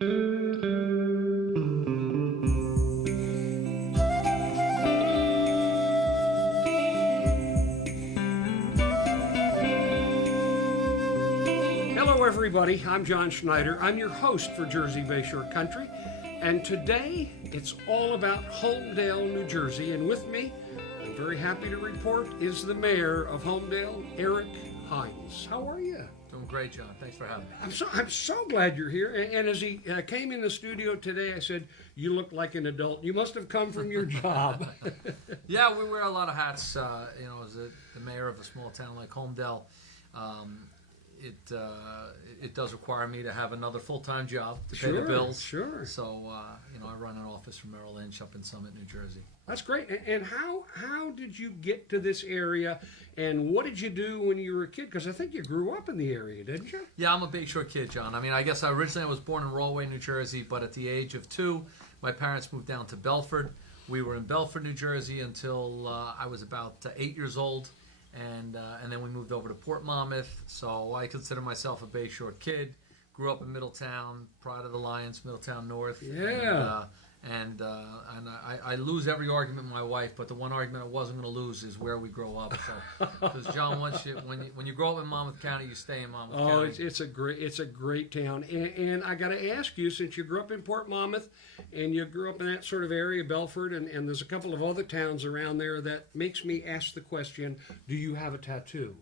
Hello everybody, I'm John Schneider. I'm your host for Jersey Bayshore Country, and today it's all about Homedale, New Jersey, and with me, I'm very happy to report, is the mayor of Homedale, Eric Hines. How are you? Doing great, John. Thanks for having me. I'm so glad you're here. And as he came in the studio today, I said, "You look like an adult. You must have come from your job." Yeah, we wear a lot of hats. As the mayor of a small town like Homdel, it does require me to have another full-time job to pay the bills. Sure. So I run an office from Merrill Lynch up in Summit, New Jersey. That's great. And how did you get to this area, and what did you do when you were a kid? Because I think you grew up in the area, didn't you? Yeah, I'm a Bayshore kid, John. I mean, I guess originally I was born in Rahway, New Jersey, but at the age of 2, my parents moved down to Belford. We were in Belford, New Jersey until I was about 8 years old. And then we moved over to Port Monmouth, so I consider myself a Bayshore kid. Grew up in Middletown, Pride of the Lions, Middletown North. Yeah. And I lose every argument with my wife, but the one argument I wasn't going to lose is where we grow up. So, because John, when you grow up in Monmouth County, you stay in Monmouth County. Oh, it's a great town. And I got to ask you, since you grew up in Port Monmouth, and you grew up in that sort of area, Belford, and there's a couple of other towns around there, that makes me ask the question: do you have a tattoo?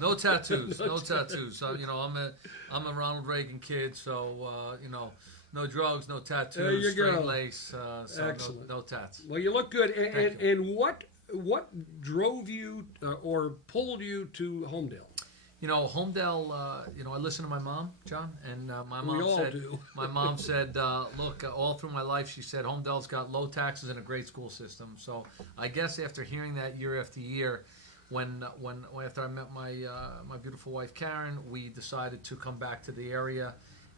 No tattoos. No tattoos. So, I'm a Ronald Reagan kid, so no drugs, no tattoos, there you straight go. Lace, so excellent. no tats. Well, you look good. And what drove you or pulled you to Homedale? Homedale. I listen to my mom, John, and my mom We all said. do. My mom said, "Look, all through my life, she said Homedale's got low taxes and a great school system." So I guess after hearing that year after year, when after I met my beautiful wife Karen, we decided to come back to the area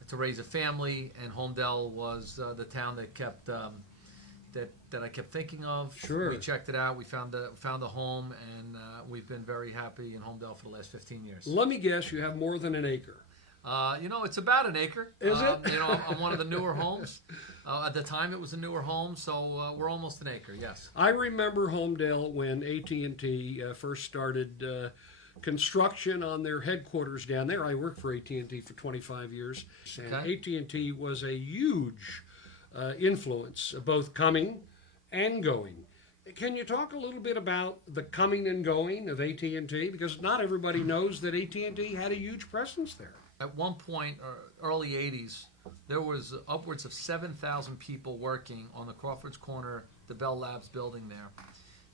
to raise a family, and Homedale was the town that kept that I kept thinking of. Sure. We checked it out. We found a home, and we've been very happy in Homedale for the last 15 years. Let me guess, you have more than an acre. It's about an acre. Is it? I'm one of the newer homes. At the time, it was a newer home, so we're almost an acre. Yes. I remember Homedale when AT&T first started construction on their headquarters down there. I worked for AT&T for 25 years, and Okay. AT&T was a huge influence, both coming and going. Can you talk a little bit about the coming and going of AT&T? Because not everybody knows that AT&T had a huge presence there. At one point, early 80s, there was upwards of 7,000 people working on the Crawford's Corner, the Bell Labs building there.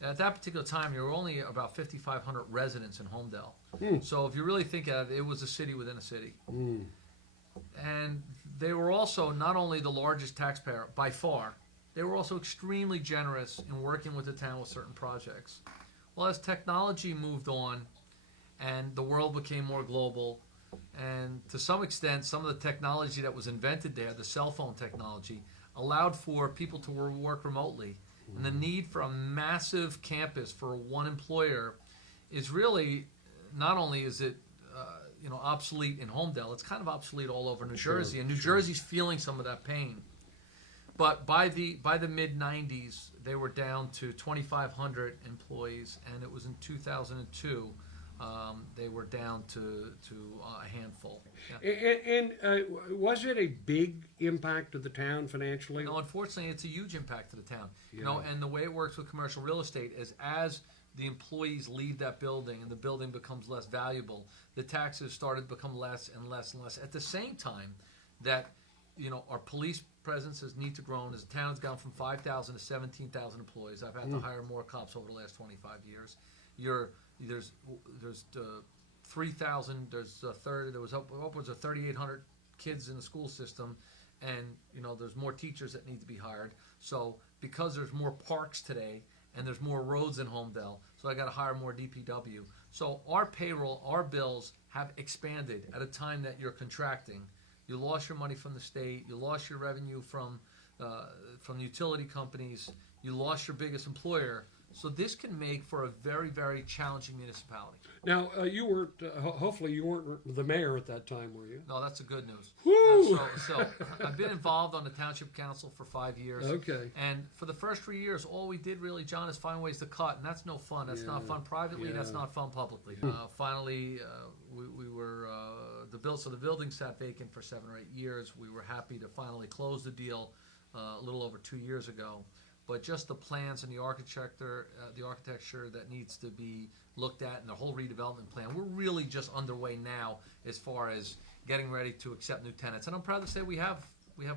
At that particular time, there were only about 5,500 residents in Homedale. So if you really think of it, it was a city within a city. And they were also not only the largest taxpayer by far, they were also extremely generous in working with the town with certain projects. Well, as technology moved on and the world became more global, and to some extent, some of the technology that was invented there, the cell phone technology, allowed for people to work remotely. And the need for a massive campus for one employer is really, not only is it obsolete in Homedale, it's kind of obsolete all over New Jersey, and New Jersey's feeling some of that pain. But by the mid 90s, they were down to 2,500 employees, and it was in 2002 they were down to a handful. Yeah. And was it a big impact to the town financially? No, unfortunately, it's a huge impact to the town. Yeah. And the way it works with commercial real estate is as the employees leave that building and the building becomes less valuable, the taxes started to become less and less and less. At the same time that our police presence has need to grow, as the town's gone from 5,000 to 17,000 employees. I've had to hire more cops over the last 25 years. There's 3,000. There was upwards of 3,800 kids in the school system, and there's more teachers that need to be hired. So because there's more parks today and there's more roads in Homedale, so I got to hire more DPW. So our payroll, our bills have expanded at a time that you're contracting. You lost your money from the state. You lost your revenue from the utility companies. You lost your biggest employer. So this can make for a very, very challenging municipality. Now, you weren't, hopefully you weren't the mayor at that time, were you? No, that's the good news. Woo! So I've been involved on the township council for 5 years. Okay. And for the first 3 years, all we did really, John, is find ways to cut, and that's no fun. That's not fun privately. That's not fun publicly. Finally, we were the building sat vacant for 7 or 8 years. We were happy to finally close the deal a little over 2 years ago. But just the plans and the architecture that needs to be looked at, and the whole redevelopment plan, we're really just underway now as far as getting ready to accept new tenants. And I'm proud to say we have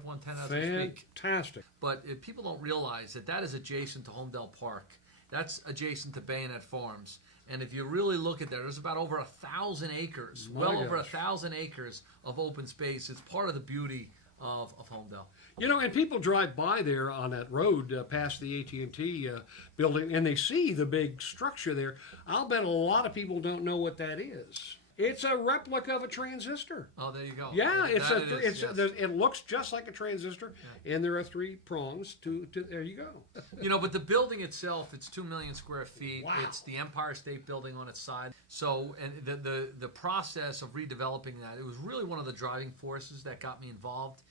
one tenant as we speak. Fantastic. But if people don't realize that is adjacent to Holmdel Park. That's adjacent to Bayonet Farms. And if you really look at there's about over 1,000 acres, over 1,000 acres of open space. It's part of the beauty of Homedale. You know, and people drive by there on that road past the AT&T building, and they see the big structure there. I'll bet a lot of people don't know what that is. It's a replica of a transistor. Oh, there you go. Yeah, yes. it looks just like a transistor, and there are 3 prongs to there you go. You know, but the building itself, it's 2 million square feet. Wow. It's the Empire State Building on its side. So, and the process of redeveloping that, it was really one of the driving forces that got me involved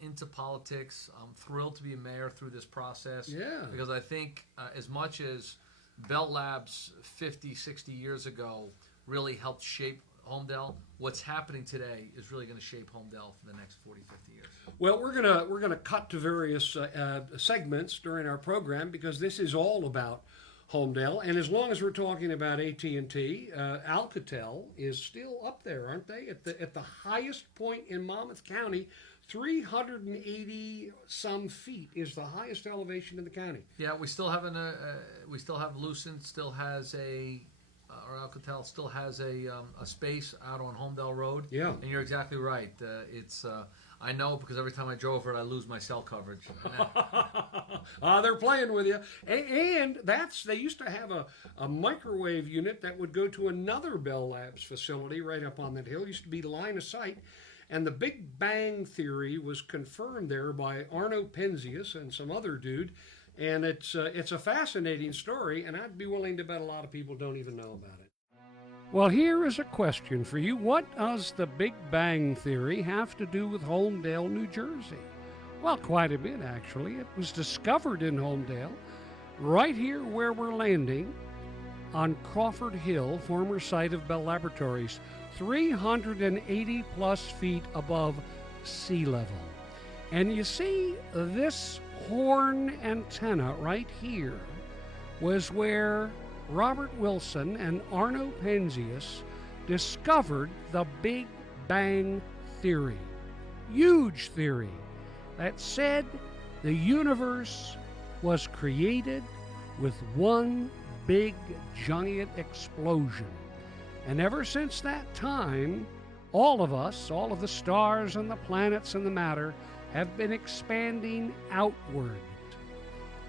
into politics. I'm thrilled to be a mayor through this process. Yeah. Because I think as much as Bell Labs 50, 60 years ago really helped shape Homedale, what's happening today is really going to shape Homedale for the next 40, 50 years. Well, we're gonna cut to various segments during our program because this is all about Homedale, and as long as we're talking about AT&T, Alcatel is still up there, aren't they? At the highest point in Monmouth County, 380 some feet is the highest elevation in the county. Yeah, we still have Lucent still has or Alcatel still has a space out on Homdel Road. Yeah. And you're exactly right. I know because every time I drove it, I lose my cell coverage. They're playing with you. And they used to have a microwave unit that would go to another Bell Labs facility right up on that hill. It used to be line of sight. And the Big Bang Theory was confirmed there by Arno Penzias and some other dude. And it's a fascinating story, and I'd be willing to bet a lot of people don't even know about it. Well, here is a question for you. What does the Big Bang Theory have to do with Homedale, New Jersey? Well, quite a bit, actually. It was discovered in Homedale, right here where we're landing, on Crawford Hill, former site of Bell Laboratories, 380 plus feet above sea level. And you see, this horn antenna right here was where Robert Wilson and Arno Penzias discovered the Big Bang Theory. Huge theory that said the universe was created with one big giant explosion. And ever since that time, all of us, all of the stars and the planets and the matter, have been expanding outward.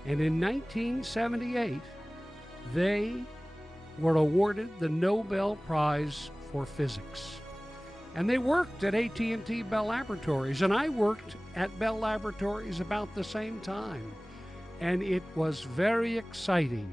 And in 1978, they were awarded the Nobel Prize for Physics. And they worked at AT&T Bell Laboratories, and I worked at Bell Laboratories about the same time. And it was very exciting.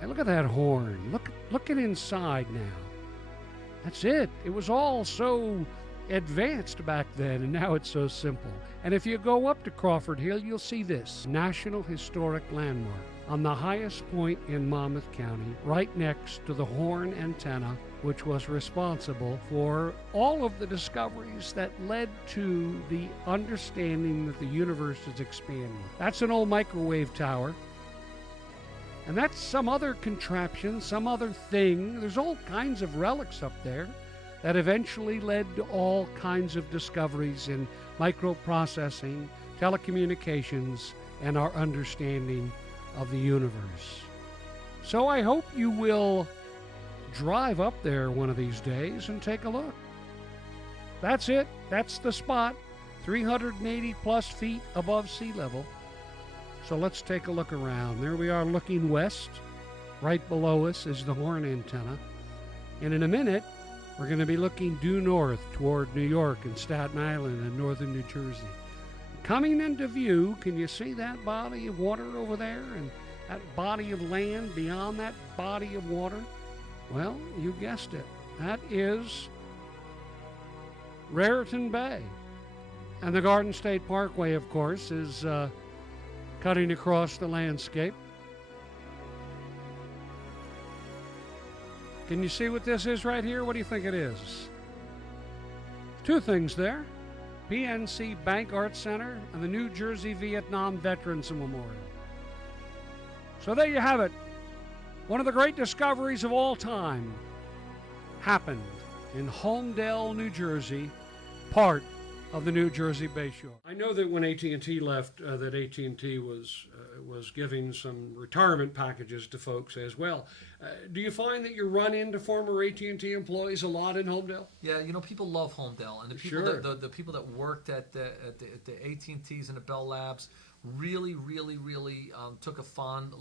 And look at that horn. Look at inside now. That's it. It was all so advanced back then, and now it's so simple. And if you go up to Crawford Hill, you'll see this National Historic Landmark on the highest point in Monmouth County, right next to the horn antenna, which was responsible for all of the discoveries that led to the understanding that the universe is expanding. That's an old microwave tower. And that's some other contraption, some other thing. There's all kinds of relics up there that eventually led to all kinds of discoveries in microprocessing, telecommunications, and our understanding of the universe. So I hope you will drive up there one of these days and take a look. That's it. That's the spot, 380 plus feet above sea level. So let's take a look around. There we are looking west, Right below us is the horn antenna. And in a minute, we're going to be looking due north toward New York and Staten Island and northern New Jersey. Coming into view, can you see that body of water over there and that body of land beyond that body of water? Well, you guessed it. That is Raritan Bay. And the Garden State Parkway, of course, is cutting across the landscape. Can you see what this is right here? What do you think it is? Two things there. Pnc Arts Center and the New Jersey Vietnam Veterans Memorial. So there you have it. One of the great discoveries of all time happened in Homedale, New Jersey, part of the New Jersey Bayshore. I know that when AT&T left, that AT&T was giving some retirement packages to folks as well. Do you find that you run into former AT&T employees a lot in Homedale? Yeah, people love Homedale, and the people the people that worked at the AT&Ts and the Bell Labs really took a fond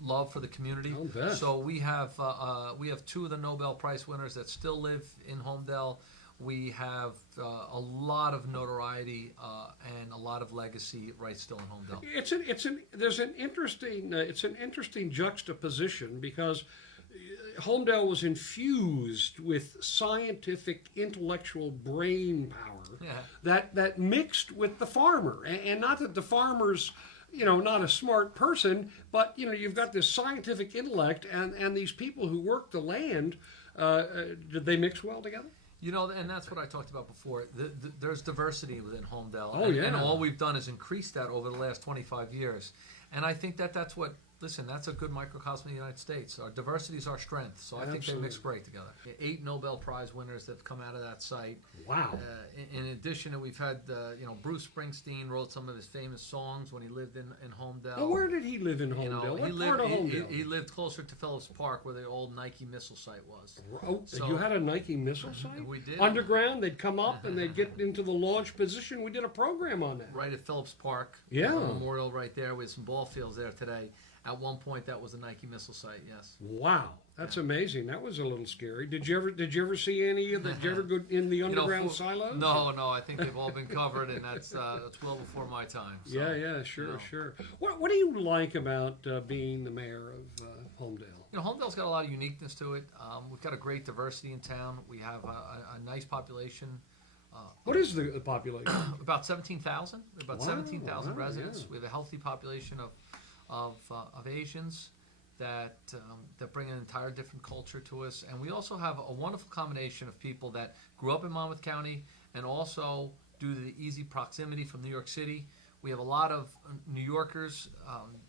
love for the community. I'll bet. So we have two of the Nobel Prize winners that still live in Homedale. We have a lot of notoriety and a lot of legacy right still in Homedale. There's an interesting juxtaposition because Homedale was infused with scientific, intellectual brain power that mixed with the farmer, and not that the farmer's not a smart person, but you've got this scientific intellect and these people who work the land. Did they mix well together? And that's what I talked about before. There's diversity within Homedale. Oh, and all we've done is increase that over the last 25 years. And I think that's what, that's a good microcosm of the United States. Our diversity is our strength. So I think they mix great together. 8 Nobel Prize winners that have come out of that site. Wow. In addition, we've had, Bruce Springsteen wrote some of his famous songs when he lived in Homedale. Well, where did he live in Homedale? What part of Homedale? He lived closer to Phillips Park where the old Nike missile site was. Oh, so, you had a Nike missile site? We did. Underground, they'd come up and they'd get into the launch position. We did a program on that. Right at Phillips Park. Yeah. Memorial right there with some ball fields there today. At one point, that was a Nike missile site. Yes. Wow, that's amazing. That was a little scary. Did you ever see any of that? Did you ever go in the underground silos? No. I think they've all been covered, and that's well before my time. So, yeah, sure. What do you like about being the mayor of Homedale? Homedale's got a lot of uniqueness to it. We've got a great diversity in town. We have a nice population. What is the population? About 17,000. About 17,000 residents. Yeah. We have a healthy population of Asians that bring an entire different culture to us, and we also have a wonderful combination of people that grew up in Monmouth County, and also due to the easy proximity from New York City, we have a lot of New Yorkers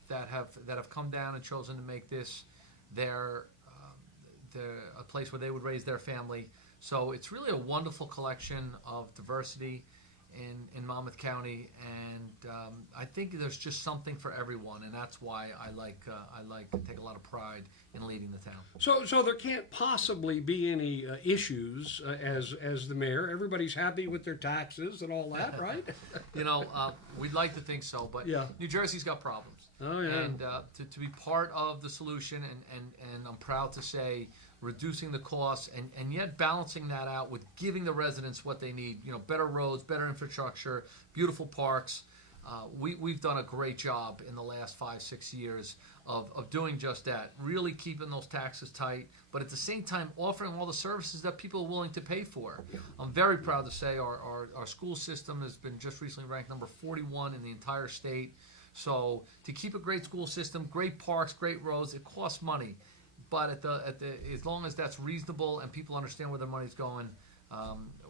that have come down and chosen to make this their a place where they would raise their family. So it's really a wonderful collection of diversity in Monmouth County, and I think there's just something for everyone, and that's why I take a lot of pride in leading the town. So there can't possibly be any issues as the mayor. Everybody's happy with their taxes and all that, right? We'd like to think so, but New Jersey's got problems. Oh yeah. And to be part of the solution, and I'm proud to say, reducing the costs and yet balancing that out with giving the residents what they need, better roads, better infrastructure, beautiful parks. We've done a great job in the last 5-6 years of doing just that, really keeping those taxes tight, but at the same time offering all the services that people are willing to pay for. I'm very proud to say our school system has been just recently ranked number 41 in the entire state. So to keep a great school system, great parks, great roads, it costs money. But as long as that's reasonable and people understand where their money's going,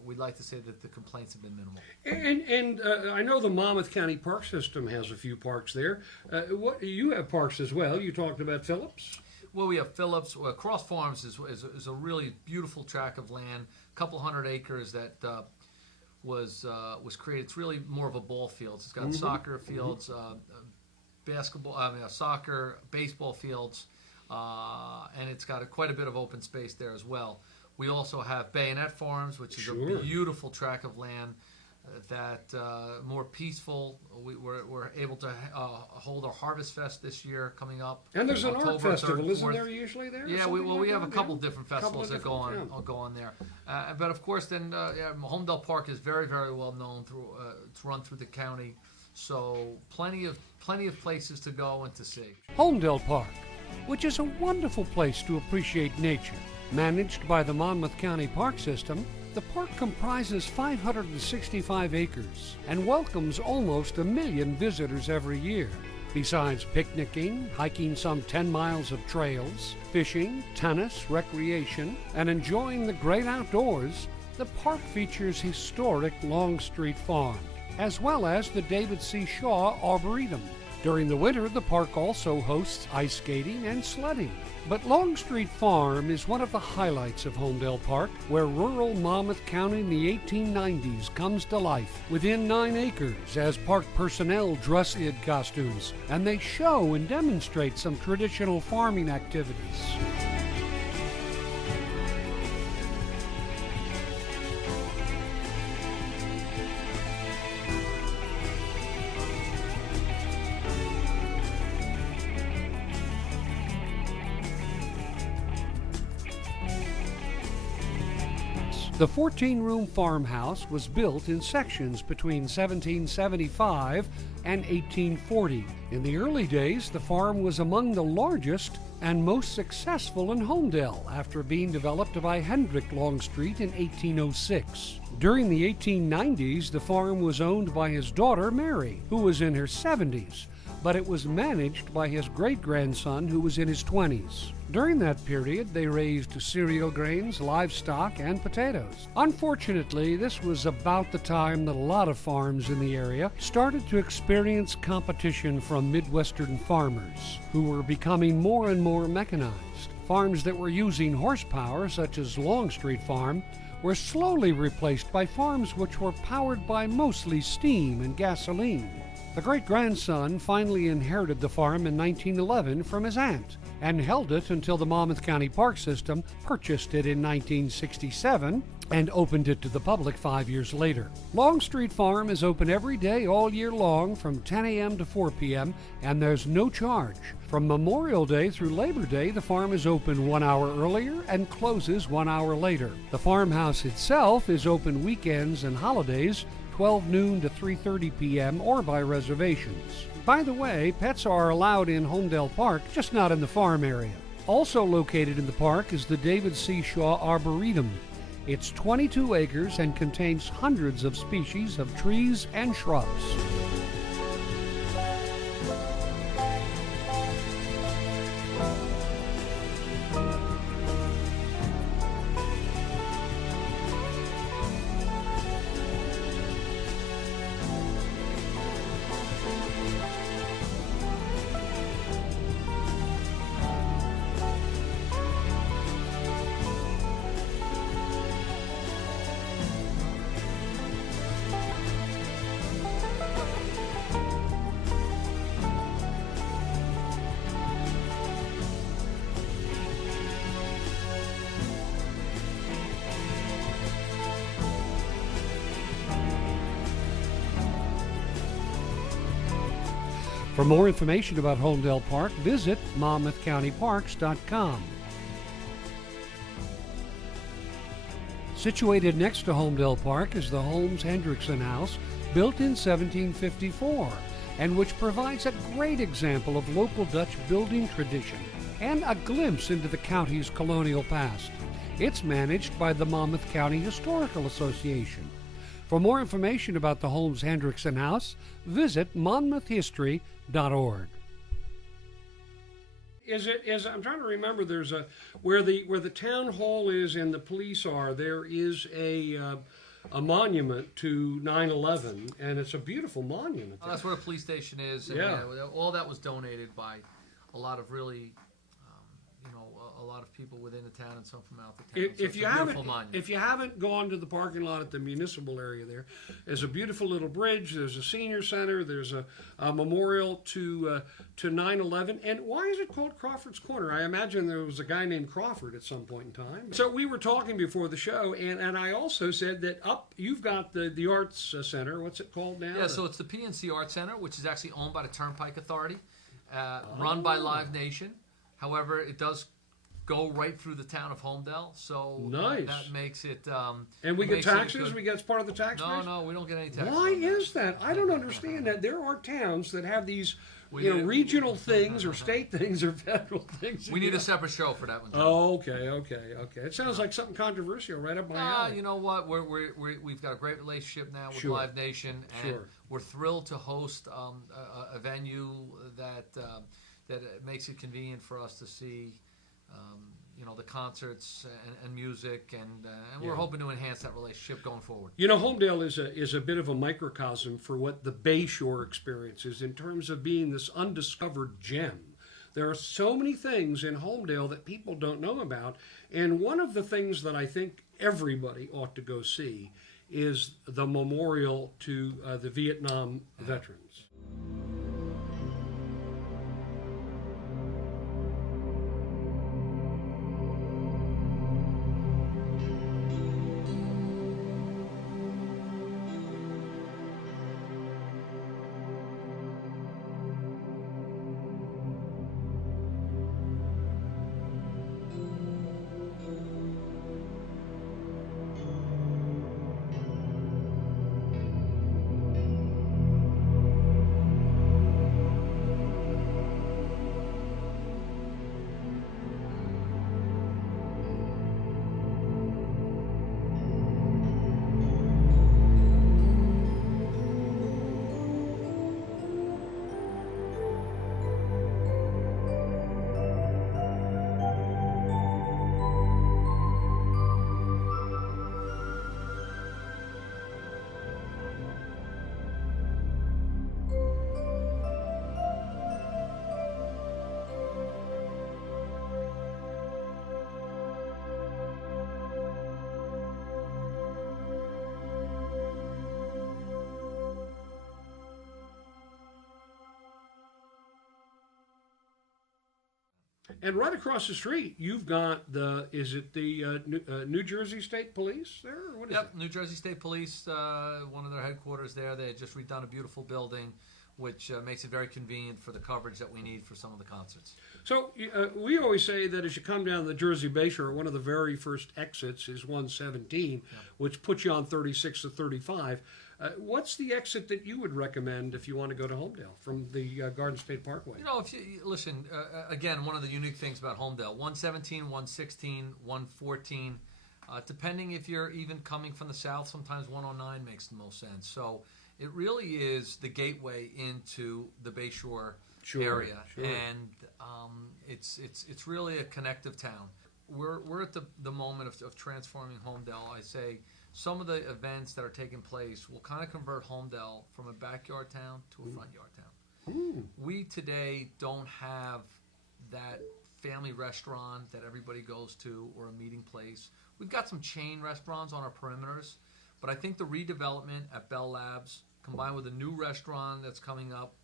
we'd like to say that the complaints have been minimal. And I know the Monmouth County Park System has a few parks there. You have parks as well. You talked about Phillips. Well, we have Phillips. Cross Farms is a really beautiful tract of land, a couple hundred acres that was created. It's really more of a ball field. It's got soccer fields, soccer, baseball fields. And it's got quite a bit of open space there as well. We also have Bayonet Farms, which is a beautiful tract of land more peaceful. We're able to hold our Harvest Fest this year coming up. And there's an art October festival, 3rd, isn't 4th. there usually there? Yeah, we have a couple different festivals that go on yeah. go on there. But of course, then Homdel Park is very, very well known through it's run through the county, so plenty of places to go and to see. Homdel Park, which is a wonderful place to appreciate nature. Managed by the Monmouth County Park System, the park comprises 565 acres and welcomes almost 1 million visitors every year. Besides picnicking, hiking some 10 miles of trails, fishing, tennis, recreation, and enjoying the great outdoors, the park features historic Longstreet Farm, as well as the David C. Shaw Arboretum. During the winter, the park also hosts ice skating and sledding. But Longstreet Farm is one of the highlights of Homdel Park, where rural Monmouth County in the 1890s comes to life within 9 acres as park personnel dress in costumes, and they show and demonstrate some traditional farming activities. The 14-room farmhouse was built in sections between 1775 and 1840. In the early days, the farm was among the largest and most successful in Homedale after being developed by Hendrick Longstreet in 1806. During the 1890s, the farm was owned by his daughter Mary, who was in her 70s, but it was managed by his great-grandson who was in his 20s. During that period, they raised cereal grains, livestock, and potatoes. Unfortunately, this was about the time that a lot of farms in the area started to experience competition from Midwestern farmers, who were becoming more and more mechanized. Farms that were using horsepower, such as Longstreet Farm, were slowly replaced by farms which were powered by mostly steam and gasoline. The great-grandson finally inherited the farm in 1911 from his aunt and held it until the Monmouth County Park System purchased it in 1967 and opened it to the public 5 years later. Longstreet Farm is open every day all year long from 10 a.m. to 4 p.m. and there's no charge. From Memorial Day through Labor Day, the farm is open 1 hour earlier and closes 1 hour later. The farmhouse itself is open weekends and holidays, 12 noon to 3:30 p.m. or by reservations. By the way, pets are allowed in Homdel Park, just not in the farm area. Also located in the park is the David C. Shaw Arboretum. It's 22 acres and contains hundreds of species of trees and shrubs. For more information about Homdel Park, visit monmouthcountyparks.com. Situated next to Homdel Park is the Holmes-Hendrickson House, built in 1754, and which provides a great example of local Dutch building tradition and a glimpse into the county's colonial past. It's managed by the Monmouth County Historical Association. For more information about the Holmes-Hendrickson House, visit monmouthhistory.org. I'm trying to remember, there's where the town hall is and the police are, there is a monument to 9/11, and it's a beautiful monument. Well, that's where the police station is. And, yeah. All that was donated by a lot of really, a a lot of people within the town and some from out the town. If you haven't gone to the parking lot at the municipal area there, there's a beautiful little bridge. There's a senior center. There's a memorial to 9/11. And why is it called Crawford's Corner? I imagine there was a guy named Crawford at some point in time. So we were talking before the show, and I also said that you've got the Arts Center. What's it called now? Yeah, so it's the Pnc Arts Center, which is actually owned by the Turnpike Authority, run by Live Nation. However, it does go right through the town of Homedale, so nice. That makes it. And we get taxes. We get as part of the tax base? No, we don't get any taxes. Why is that? I don't understand that. There are towns that have these regional things or state things or federal things. We need a separate show for that one. Oh, okay. It sounds like something controversial right up my alley. You know what? We've got a great relationship now with Live Nation, and we're thrilled to host a venue that makes it convenient for us to see. The concerts and music, and we're hoping to enhance that relationship going forward. Homedale is a bit of a microcosm for what the Bayshore experience is in terms of being this undiscovered gem. There are so many things in Homedale that people don't know about, and one of the things that I think everybody ought to go see is the memorial to the Vietnam veterans. And right across the street, you've got is it the New Jersey State Police there? Or what is it? New Jersey State Police, one of their headquarters there. They had just redone a beautiful building, which makes it very convenient for the coverage that we need for some of the concerts. So we always say that as you come down the Jersey Bayshore, one of the very first exits is 117, which puts you on 36 to 35. What's the exit that you would recommend if you want to go to Homedale from the Garden State Parkway? If you listen, again, one of the unique things about Homedale, 117, 116, 114, depending if you're even coming from the south, sometimes 109 makes the most sense. So it really is the gateway into the Bayshore area, and it's really a connective town. We're at the moment of transforming Homedale. I say some of the events that are taking place will kind of convert Homedale from a backyard town to a front yard town. We today don't have that family restaurant that everybody goes to or a meeting place. We've got some chain restaurants on our perimeters, but I think the redevelopment at Bell Labs, combined with a new restaurant that's coming up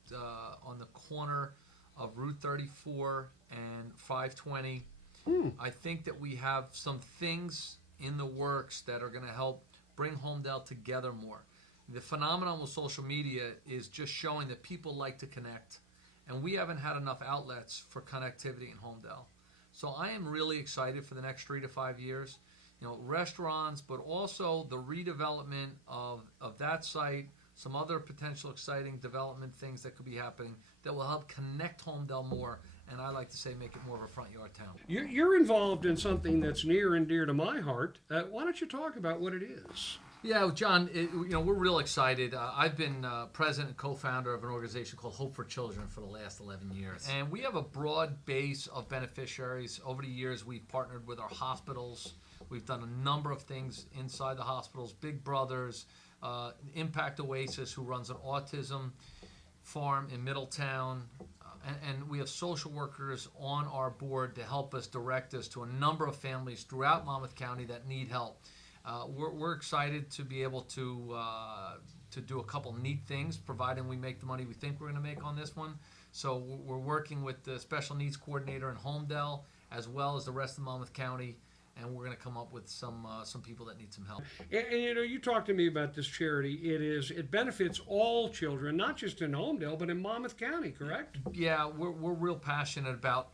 on the corner of Route 34 and 520, I think that we have some things in the works that are going to help bring Homedale together more. The phenomenon with social media is just showing that people like to connect, and we haven't had enough outlets for connectivity in Homedale. So I am really excited for the next 3 to 5 years. Restaurants, but also the redevelopment of that site, some other potential exciting development things that could be happening that will help connect Homedale more, and I like to say make it more of a front yard town. You're involved in something that's near and dear to my heart. Why don't you talk about what it is? Yeah, John, we're real excited. I've been president and co-founder of an organization called Hope for Children for the last 11 years. And we have a broad base of beneficiaries. Over the years, we've partnered with our hospitals. We've done a number of things inside the hospitals, Big Brothers, Impact Oasis, who runs an autism farm in Middletown, and we have social workers on our board to help us direct us to a number of families throughout Monmouth County that need help. We're excited to be able to do a couple neat things, providing we make the money we think we're going to make on this one. So we're working with the special needs coordinator in Homedale, as well as the rest of Monmouth County, and we're going to come up with some people that need some help. And you talked to me about this charity. It benefits all children, not just in Homedale, but in Monmouth County, correct? Yeah, we're real passionate about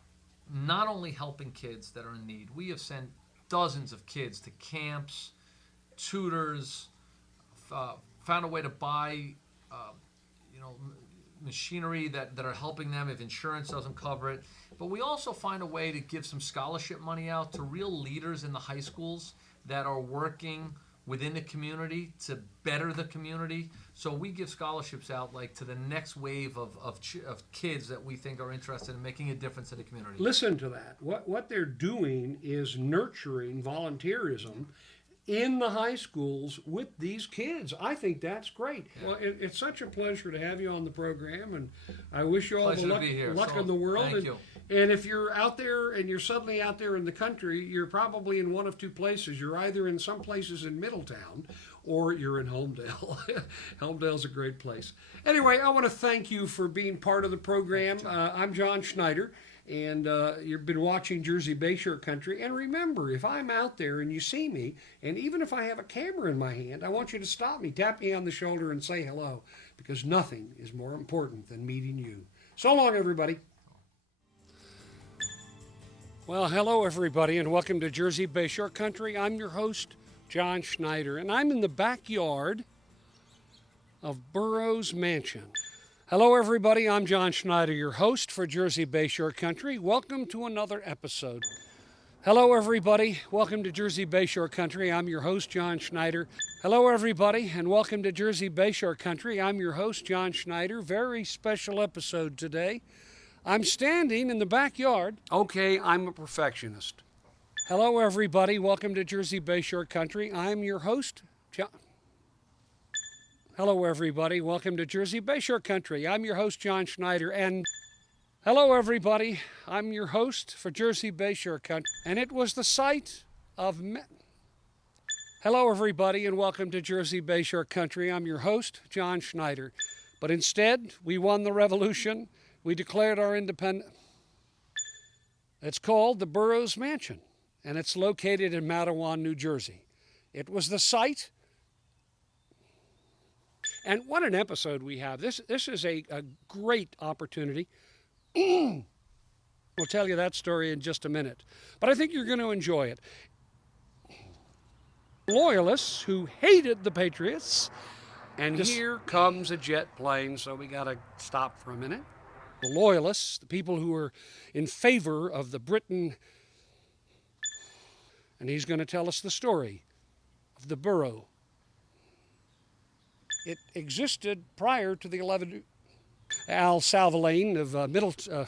not only helping kids that are in need. We have sent dozens of kids to camps, tutors, found a way to buy, machinery that are helping them if insurance doesn't cover it. But we also find a way to give some scholarship money out to real leaders in the high schools that are working within the community to better the community. So we give scholarships out like to the next wave of kids that we think are interested in making a difference in the community. Listen to that. What they're doing is nurturing volunteerism in the high schools with these kids. I think that's great. Yeah. Well, it's such a pleasure to have you on the program, and I wish you all the luck in the world. Thank you. And if you're out there and you're suddenly out there in the country, you're probably in one of two places. You're either in some places in Middletown or you're in Homedale. Homedale's a great place. Anyway, I want to thank you for being part of the program. I'm John Schneider. And you've been watching Jersey Bayshore Country. And remember, if I'm out there and you see me, and even if I have a camera in my hand, I want you to stop me, tap me on the shoulder, and say hello, because nothing is more important than meeting you. So long, everybody. Well, hello, everybody, and welcome to Jersey Bayshore Country. I'm your host, John Schneider, and I'm in the backyard of Burroughs Mansion. Hello, everybody. I'm John Schneider, your host for Jersey Bayshore Country. Welcome to another episode. Hello, everybody. Welcome to Jersey Bayshore Country. I'm your host, John Schneider. Hello, everybody, and welcome to Jersey Bayshore Country. I'm your host, John Schneider. Very special episode today. I'm standing in the backyard. Okay, I'm a perfectionist. Hello, everybody. Welcome to Jersey Bayshore Country. I'm your host, John. Hello, everybody. Welcome to Jersey Bayshore Country. I'm your host, John Schneider, and hello, everybody. I'm your host for Jersey Bayshore Country, and it was the site of Hello, everybody, and welcome to Jersey Bayshore Country. I'm your host, John Schneider. But instead, we won the revolution. We declared our independence. It's called the Burroughs Mansion, and it's located in Matawan, New Jersey. It was the site. And what an episode we have. This is a great opportunity. We'll tell you that story in just a minute. But I think you're going to enjoy it. Loyalists who hated the Patriots. And here comes a jet plane, so we got to stop for a minute. The Loyalists, the people who were in favor of the Britain. And he's going to tell us the story of the borough. It existed prior to the 11th. Al Salvaline of Middleton.